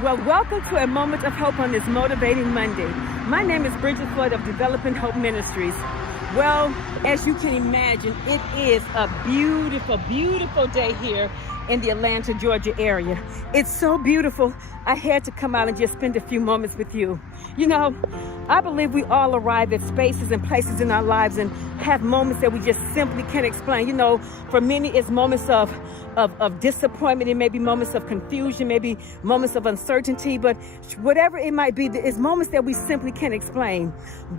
Well, welcome to a moment of hope on this motivating Monday. My name is Bridget Floyd of Developing Hope Ministries. Well, as you can imagine, it is a beautiful, beautiful day here in the Atlanta, Georgia area. It's so beautiful. I had to come out and just spend a few moments with you. You know, I believe we all arrive at spaces and places in our lives and have moments that we just simply can't explain. You know, for many, it's moments of disappointment. It may be moments of confusion, maybe moments of uncertainty, but whatever it might be, it's moments that we simply can't explain.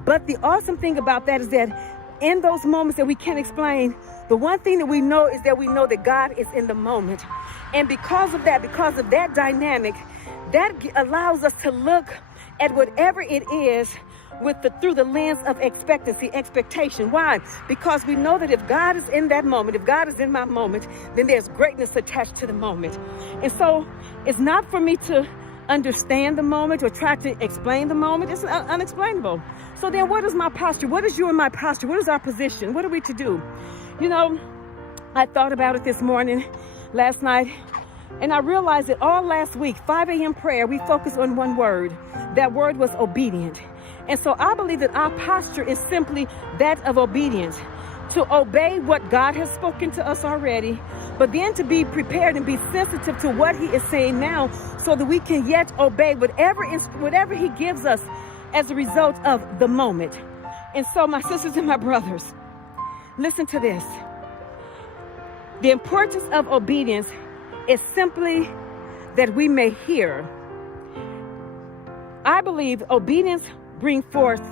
But the awesome thing about that is that in those moments that we can't explain, the one thing that we know is that we know that God is in the moment. And because of that dynamic, that allows us to look at whatever it is through the lens of expectation. Why? Because we know that if God is in that moment, if God is in my moment, then there's greatness attached to the moment. And so it's not for me to understand the moment or try to explain the moment. It's unexplainable. So then what is my posture? What is you and my posture? What is our position? What are we to do? You know, I thought about it this morning, last night, and I realized that all last week, 5 a.m. prayer, we focused on one word. That word was obedient. And so I believe that our posture is simply that of obedience, to obey what God has spoken to us already, but then to be prepared and be sensitive to what he is saying now so that we can yet obey whatever he gives us as a result of the moment. And so my sisters and my brothers, listen to this. The importance of obedience is simply that we may hear. I believe obedience brings forth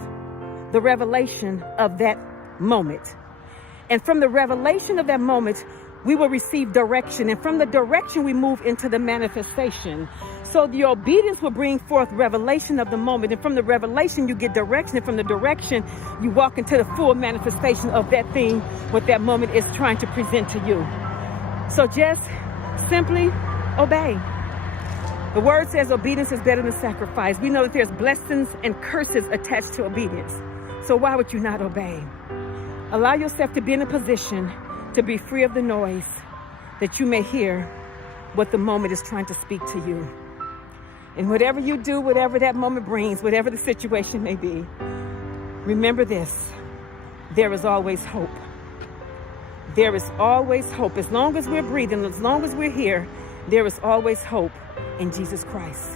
the revelation of that moment. And from the revelation of that moment, we will receive direction. And from the direction, we move into the manifestation. So the obedience will bring forth revelation of the moment. And from the revelation, you get direction. And from the direction, you walk into the full manifestation of that thing, what that moment is trying to present to you. So just simply obey. The word says obedience is better than sacrifice. We know that there's blessings and curses attached to obedience. So why would you not obey? Allow yourself to be in a position to be free of the noise, that you may hear what the moment is trying to speak to you. And whatever you do, whatever that moment brings, whatever the situation may be, remember this: there is always hope. There is always hope. As long as we're breathing, as long as we're here, there is always hope in Jesus Christ.